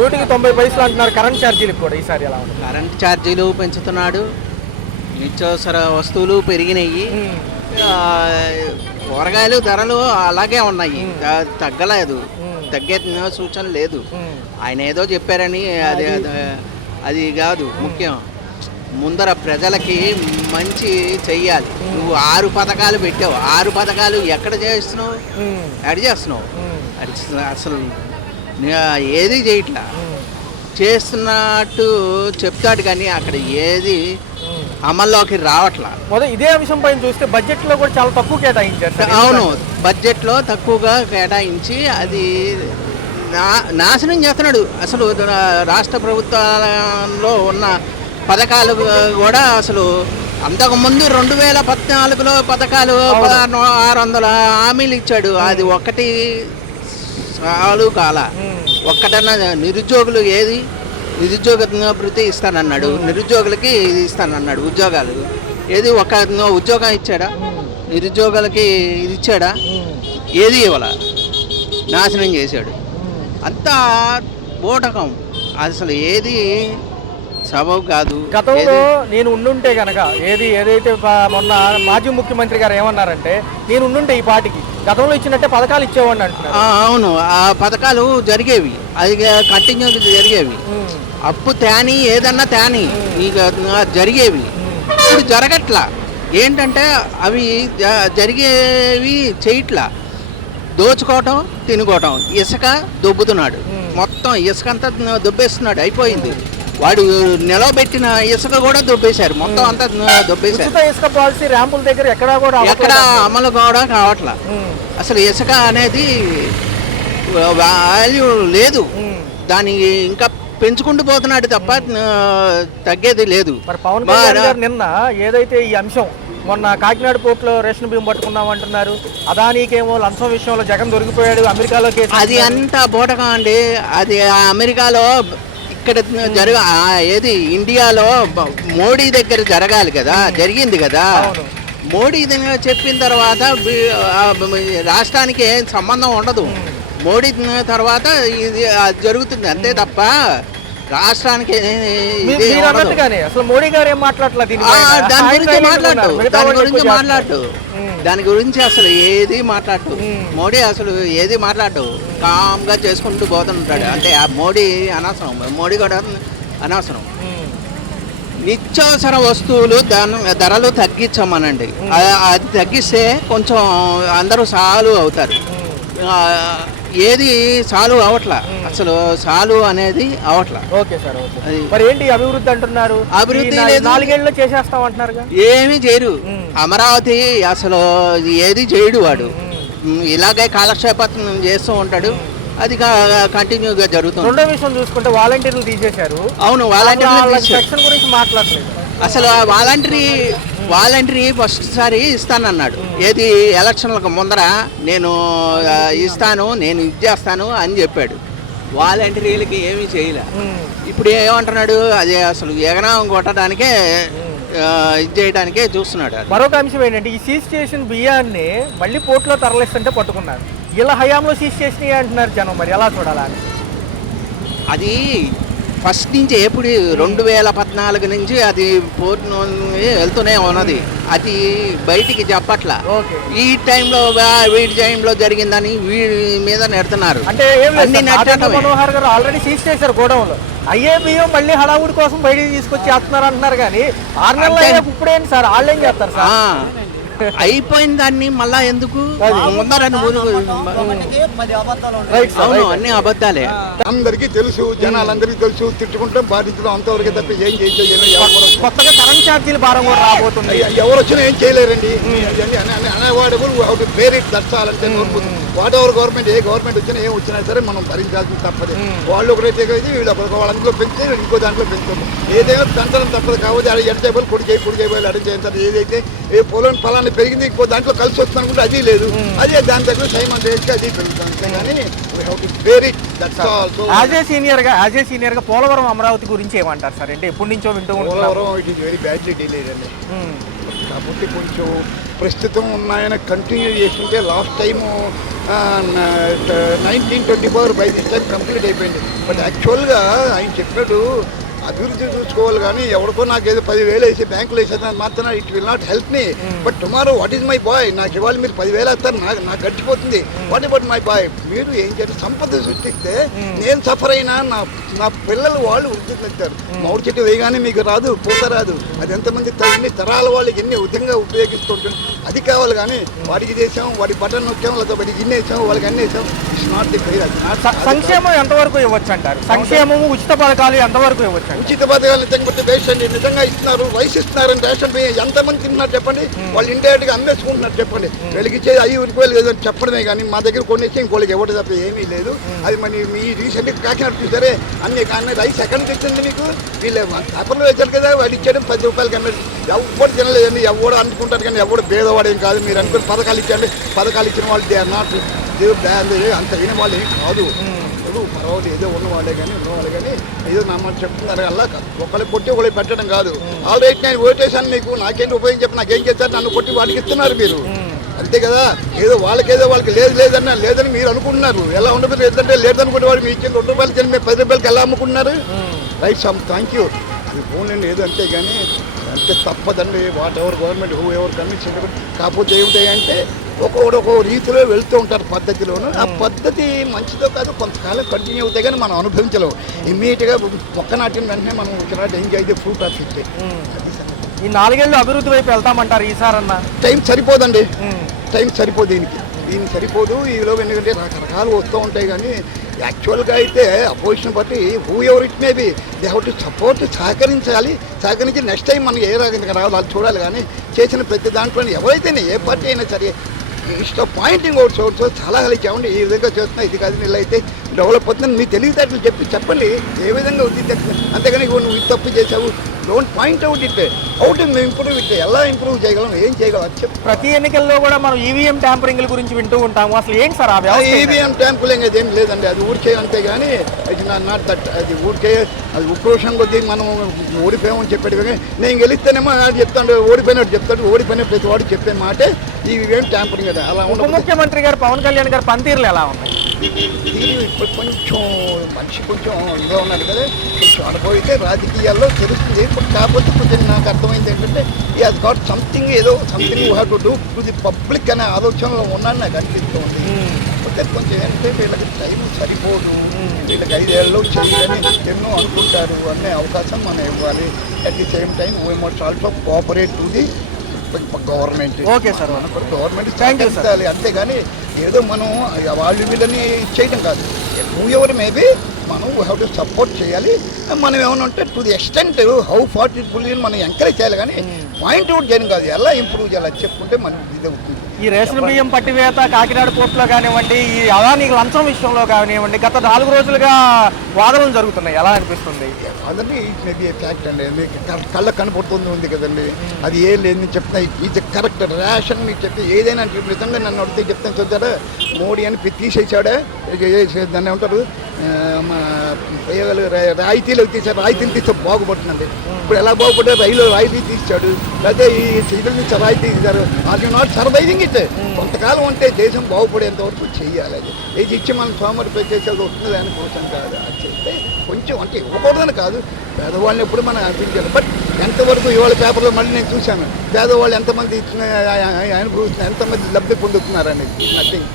100కి 90 పైసలు అంటున్నారు కరెంట్ ఛార్జీలకు కూడా. ఈసారి ఎలా ఉంది? కరెంట్ ఛార్జీలు పెంచుతున్నాడు, నిత్యావసర వస్తువులు పెరిగినాయి, కూరగాయలు ధరలు అలాగే ఉన్నాయి, తగ్గలేదు, తగ్గే సూచన లేదు. ఆయన ఏదో చెప్పారని అది కాదు ముఖ్యం. ముందర ప్రజలకి మంచి చెయ్యాలి. నువ్వు 6 పథకాలు పెట్టావు, 6 పథకాలు ఎక్కడ చేస్తున్నావు, చేస్తున్నావు అసలు ఏది చేయట్లా. చేస్తున్నట్టు చెప్తాడు కానీ అక్కడ ఏది అమల్లోకి రావట్లా. ఇదే అంశం పైన చూస్తే బడ్జెట్లో కూడా చాలా తక్కువ కేటాయించారు. అవును, బడ్జెట్లో తక్కువగా కేటాయించి అది నాశనం చేస్తున్నాడు. అసలు రాష్ట్ర ప్రభుత్వంలో ఉన్న పథకాలు కూడా అసలు అంతకుముందు 2014లో పథకాలు 600 హామీలు ఇచ్చాడు. అది ఒక్కటి చాలు కాల. ఒక్కటన్నా నిరుద్యోగులు ఏది నిరుద్యోగ భృతి ఇస్తానన్నాడు, నిరుద్యోగులకి ఇది ఇస్తానన్నాడు ఉద్యోగాలు. ఏది ఒక ఉద్యోగం ఇచ్చాడా? నిరుద్యోగులకి ఇది ఇచ్చాడా? ఏది ఇవ్వాల, నాశనం చేశాడు. అంతా బోటకం, అసలు ఏది సబబు కాదు. గతంలో నేను ఉండుంటే కనుక ఏదైతే మొన్న మాజీ ముఖ్యమంత్రి గారు ఏమన్నారంటే, నేను ఉండుంటే ఈ పార్టీకి గతంలో ఇచ్చినట్టే పథకాలు ఇచ్చేవాడిని అంటున్నారు. అవును, ఆ పథకాలు జరిగేవి, అది కంటిన్యూ జరిగేవి. అప్పు తేని ఏదన్నా తేని జరిగేవి. ఇప్పుడు జరగట్లా. ఏంటంటే అవి జరిగేవి చేయట్లా. దోచుకోవటం, తినుకోవటం. ఇసుక దొబ్బుతున్నాడు, మొత్తం ఇసుక అంతా దొబ్బేస్తున్నాడు. అయిపోయింది. వాడు నిలవబెట్టిన ఇసుక కూడా దొబ్బేశారు, మొత్తం అంతా దొబ్బేశారు. ఇసుక పాలసీ ర్యాంపుల దగ్గర ఎక్కడ అమలు కూడా కావట్లా. అసలు ఇసుక అనేది వాల్యూ లేదు, దాని ఇంకా పెంచుకుంటూ పోతున్నాడు తప్ప తగ్గేది లేదు. పవన్ కళ్యాణ్ గారు నిన్న ఏదైతే ఈ అంశం మొన్న కాకినాడ పోర్టులో రేషన్ బియ్యం పట్టుకున్నామంటున్నారు, అదానీకేమో లంచం విషయంలో జగన్ దొరికిపోయాడు, అమెరికాలో కేసు, అది అంతా బోటకం అండి. అది అమెరికాలో ఇక్కడ ఏది ఇండియాలో మోడీ దగ్గర జరగాలి కదా, జరిగింది కదా. మోడీ చెప్పిన తర్వాత రాష్ట్రానికి ఏం సంబంధం ఉండదు. మోడీ తర్వాత ఇది జరుగుతుంది అంతే తప్ప రాష్ట్రానికి అసలు మోడీ గారు ఏం మాట్లాడలేదు దాని గురించి అసలు ఏది మాట్లాడు. మోడీ అసలు ఏది మాట్లాడు, కామ్గా చేసుకుంటూ పోతుంటాడు. అంటే ఆ మోడీ అనవసరం, మోడీ కూడా అనవసరం. నిత్యావసర వస్తువులు ధరలు తగ్గించమనండి, అది తగ్గిస్తే కొంచెం అందరూ సాల్వ్ అవుతారు. ఏది సాల్వ్ అవట్లా, అసలు సాల్వ్ అనేది అవట్లా. ఓకే సార్, మరి ఏంటి అభివృద్ధి అంటున్నారు? అభివృద్ధి 4 ఏళ్ళలో చేసేస్తాం అంటున్నారు. ఏమీ చేయరు. అమరావతి అసలు ఏది చేయడు వాడు. ఇలాగే కాలక్షేపం చేస్తూ ఉంటాడు, అది కంటిన్యూగా జరుగుతుంది. రెండో విషయం చూసుకుంటే వాలంటీర్లు తీసేశారు. అవును, వాలంటీర్లు సెక్షన్ గురించి మాట్లాడలేదు. అసలు వాలంటీర్ ఫస్ట్ సారి ఇస్తానన్నాడు. ఏది ఎలక్షన్లకు ముందర నేను ఇస్తాను, నేను ఇది చేస్తాను అని చెప్పాడు. వాలంటీర్లకి ఏమీ చేయలే. ఇప్పుడు ఏమంటున్నాడు, అది అసలు ఎగనామం కొట్టడానికే ఇది చేయడానికే చూస్తున్నాడు. మరొక అంశం ఏంటంటే, ఈ సీజ్ చేసిన బియ్యాన్ని మళ్ళీ పోర్టులో తరలిస్తుంటే పట్టుకున్నారు. ఇలా హయాంలో సీజ్ చేసినాయి అంటున్నారు జనం. మరి ఎలా చూడాలని? అది ఫస్ట్ నుంచి ఎప్పుడు 2014 నుంచి అది పోర్టు వెళ్తూనే ఉన్నది. అది బయటికి చెప్పట్లా. ఈ టైంలో వీడి టైంలో జరిగిందని వీడి మీద నెడుతున్నారు. అంటే మనోహర్ గారు ఆల్రెడీ సీజ్ చేశారు గోడౌన్లో. అయ్యే బియ్యం మళ్ళీ హడావుడి కోసం బయటికి తీసుకొచ్చి వేస్తున్నారు అంటున్నారు. కానీ 6 నెలలు ఇప్పుడేంటి సార్, వాళ్ళు ఏం చేస్తారు సార్? అయిపోయిన దాన్ని మళ్ళా ఎందుకు ముందరని అన్ని అబద్ధాలే. అందరికీ తెలుసు, జనాలందరికీ తెలుసు. తిట్టుకుంటాం, బాధితులు అంతవరకు తప్ప ఏం కొత్తగా కరెంట్ ఛార్జీలు భారం కూడా రాబోతుంది. ఎవరు వచ్చినా ఏం చేయలేరండి. అనేవాడబుల్ దర్శాలంటే వాట్ ఎవర్ గవర్నమెంట్, ఏ గవర్నమెంట్ వచ్చినా ఏం వచ్చినా సరే మనం భరించాల్సింది తప్పదు. వాళ్ళు ఒకరైతే వీళ్ళు వాళ్ళందులో పెంచితే ఇంకో దాంట్లో పెంచుతాము. ఏదైనా పెంచడం తప్పదు. కాబట్టి అది ఎడచేపలు పొడికైపోయి అడిగి చేస్తారు. ఏదైతే ఏ ఫలాన్ని పెరిగింది ఇంకో దాంట్లో కలిసి వస్తుంది అనుకుంటే అది లేదు. అదే దాని దగ్గర టైం అంటే అది పెరుగుతుంది. కానీ యాజ్ ఏ సీనియర్ గా పోలవరం అమరావతి గురించి ఏమంటారు సార్? అంటే ఎప్పటి నుంచో వింటూ Polavaram it is very badly delayed అండి. కాబట్టి కొంచెం ప్రస్తుతం ఉన్నాయన కంటిన్యూ చేస్తుంటే last time 1924 by this time complete అయిపోయింది. బట్ యాక్చువల్గా ఆయన చెప్పినట్టు అభివృద్ధి చూసుకోవాలి కానీ ఎవరికో నాకు ఏదో 10,000 వేసి బ్యాంకులో వేసేదాన్ని మాత్రం it will not help me. But tomorrow what is my boy, నాకు ఇవాళ మీరు 10,000 వేస్తారు, నాకు గడిచిపోతుంది. What about my boy? మీరు ఏం చేయాలి, సంపద సృష్టిస్తే నేను సఫర్ అయినా నా పిల్లలు వాళ్ళు వృద్ధి చెందుతారు. మామిడి చెట్టు వేయగానే మీకు రాదు, పూత రాదు. అది ఎంతమంది ఎన్ని తరాల వాళ్ళకి ఎన్ని విధంగా ఉపయోగిస్తుంటుంది. అది కావాలి కానీ వాడికి చేసాం, వాడి బటన్ నొక్కాం, లేదా వాడికి ఇన్ని వేసాం, వాళ్ళకి అన్ని వేసాం. It's not the fair. సంక్షేమం ఎంతవరకు ఇవ్వచ్చు అంటారు? సంక్షేమము ఉచిత పథకాలు ఎంతవరకు ఇవ్వచ్చు? ఉచిత పథకాలు నిజంగా వేస్ట్ అండి. నిజంగా ఇస్తున్నారు, వయసు ఇస్తున్నారని రేషన్ బియ్యం ఎంతమంది తింటున్నారు చెప్పండి. వాళ్ళు ఇండైరెక్ట్గా అమ్మేసుకుంటున్నారు చెప్పండి. వెలిగించే 5 రూపాయలు లేదని చెప్పడమే కానీ మా దగ్గర కొనేసి ఇంకోళ్ళకి ఎవరు తప్ప ఏమీ లేదు. అది మరి మీ రీసెంట్గా కాకినాడ చూసారే, అన్ని కానీ రైస్ ఎక్కడ తెచ్చింది మీకు? వీళ్ళు పేపర్లో వేశారు కదా, వాడు ఇచ్చాడు 10 రూపాయలకి అమ్మేది. ఎవరు తినలేదండి, ఎవరు అనుకుంటారు కానీ ఎవరు భేదవాడేం కాదు. మీరు అనుకుని పథకాలు ఇచ్చండి, పథకాలు ఇచ్చిన వాళ్ళు దే ఆర్ నాట్ అంత వినే వాళ్ళు ఏం కాదు. పర్వాలేదు, ఏదో ఉన్నవాళ్ళే కానీ ఏదో నమ్మని చెప్తున్నారు అలా ఒకళ్ళు కొట్టి ఒకళ్ళు పెట్టడం కాదు. ఆల్ రైట్, నేను ఓటేసాను, మీకు నాకేంటి ఉపయోగం చెప్పి నాకేం చేస్తారు, నన్ను కొట్టి వాడికి ఇస్తున్నారు మీరు, అంతే కదా. ఏదో వాళ్ళకి లేదన్నా లేదని మీరు అనుకుంటున్నారు. ఎలా ఉండదు లేదంటే లేదనుకుంటే వాడు మీ ఇచ్చిన 2 రూపాయలు తిని మీరు 10 రూపాయలకి ఎలా అమ్ముకుంటున్నారు? Right, thank you. అది ఫోన్లేండి ఏదో అంతే కానీ అంటే తప్పదండి. వాట్ ఎవర్ గవర్నమెంట్ ఎవరు కమిషన్. కాకపోతే ఏమిటంటే ఒక్కొక్క రీతిలో వెళ్తూ ఉంటారు పద్ధతిలోను. ఆ పద్ధతి మంచిదో కాదు, కొంతకాలం కంటిన్యూ అవుతాయి కానీ మనం అనుభవించలేము. ఇమ్మీడియట్గా మొక్క నాటిన వెంటనే మనం enjoy the fruit of it. ఈ 4 ఏళ్ళు అభివృద్ధి వైపు వెళ్తామంటారు ఈసారన్నా? టైం సరిపోదండి, టైం సరిపోదు దీనికి సరిపోదు. ఈలో ఎందుకంటే రకరకాలు వస్తూ ఉంటాయి కానీ యాక్చువల్గా అయితే opposition party who ever it may be they have to support, సహకరించి నెక్స్ట్ టైం మనం ఏ రకంగా రావాలి వాళ్ళు చూడాలి. కానీ చేసిన ప్రతి దాంట్లో ఎవరైతేనే ఏ పార్టీ అయినా సరే ఇష్టం పాయింటింగ్ అవుట్స్ చాలా ఇచ్చామండి. ఈ విధంగా చేస్తున్నా, ఇది కాదు ఇలా అయితే డెవలప్ అవుతుందని మీ తెలివితేటలు చెప్పండి ఏ విధంగా అవుతుంది. అంతేగాని నువ్వు ఇది తప్పు చేసావు, don't point out it, out improve it, ఎలా ఇంప్రూవ్ చేయగలం, ఏం చేయగలం చెప్పు. ప్రతి ఎన్నికల్లో కూడా మనం ఈవీఎం ట్యాంపరింగ్ గురించి వింటూ ఉంటాము. అసలు ఏంటి సార్ ఆ వ్యవస్థ? ఈవీఎం ట్యాంపరింగ్ అది ఏం లేదండి, అది ఊరికే అంతేగాని అది నాట్ దట్. అది ఊరికే అది ఉక్రోషం కొద్దీ మనం ఓడిపోయామని చెప్పాడు కానీ నేను గెలిస్తేనేమో చెప్తాడు, ఓడిపోయినట్టు చెప్తాడు. ఓడిపోయిన ప్రతి వాడు చెప్పే మాటే ఈవీఎం ట్యాంపరింగ్. అది అలా ఉప ముఖ్యమంత్రి గారు పవన్ కళ్యాణ్ గారు పనితీరులు ఎలా ఉన్నాయి? ఇప్పుడు కొంచెం మనిషి కొంచెం ఇదిగా ఉన్నాడు కదా, కొంచెం అనుభవితే రాజకీయాల్లో తెలుస్తుంది. కాకపోతే కొంచెం నాకు అర్థమైంది ఏంటంటే ఈ has got something you have to do to the public అనే ఆలోచనలో ఉన్నాను నాకు అనిపిస్తుంది. కొంచెం ఏంటంటే వీళ్ళకి టైం సరిపోదు, వీళ్ళకి 5 ఏళ్ళలో చేయాలని ఎన్నో అనుకుంటారు. అనే అవకాశం మనం ఇవ్వాలి. At the same time we must also cooperate to the government. Okay sir, government సహకరించాలి. అంతేగాని ఏదో మనం వాళ్ళు వీళ్ళని చేయడం కాదు. ఎవరు మేబీ మనం వీ హ్యావ్ టు సపోర్ట్ చేయాలి. మనం ఏమైనా ఉంటే to the extent how far it మనం ఎంకరేజ్ చేయాలి కానీ పాయింట్ అవుట్ చేయడం కాదు. ఎలా ఇంప్రూవ్ చేయాలి చెప్పుకుంటే మనకి ఇది అవుతుంది. ఈ రేషన్ బియ్యం పట్టివేత కాకినాడ పోర్టులో కానివ్వండి, ఈ అదానీ లంచం విషయంలో కానివ్వండి, గత 4 రోజులుగా వాదనలు జరుగుతున్నాయి. ఎలా అనిపిస్తుంది? అదండి మేబీ ఫ్యాక్ట్ అండి, మీకు కళ్ళకు కనపడుతుంది ఉంది కదండి. అది ఏం లేదు చెప్తున్నా, ఇది కరెక్ట్ రేషన్ మీకు చెప్తే ఏదైనా నిజంగా నన్ను అడిగితే చెప్తాను. చూద్దారా మోడీ అని తీసేసాడా, దాన్ని ఏమంటారు రాయితీలు తీసారు. రాయితీలు తీస్తే బాగుపడుతుందండి. ఇప్పుడు ఎలా బాగుపడ్డా రైలు రాయితీ తీసాడు, లేకపోతే ఈ సీట్ల నుంచి రాయితీ తీశారు. Are you not surviving it. కొంతకాలం ఉంటే దేశం బాగుపడేంత వరకు చెయ్యాలి. అది ఏది ఇచ్చి మనం సోమరి చేసేది వస్తుంది దాని కోసం కాదు. అది చేస్తే కొంచెం అంటే ఇవ్వకూడదని కాదు, పేదవాళ్ళని ఎప్పుడు మనం అనిపించాలి. బట్ ఎంతవరకు ఇవాళ పేపర్లో మళ్ళీ నేను చూశాను, పేదవాళ్ళు ఎంతమంది ఇచ్చిన అనుభవిస్తున్నారు, ఎంతమంది లబ్ధి పొందుతున్నారని. నథింగ్.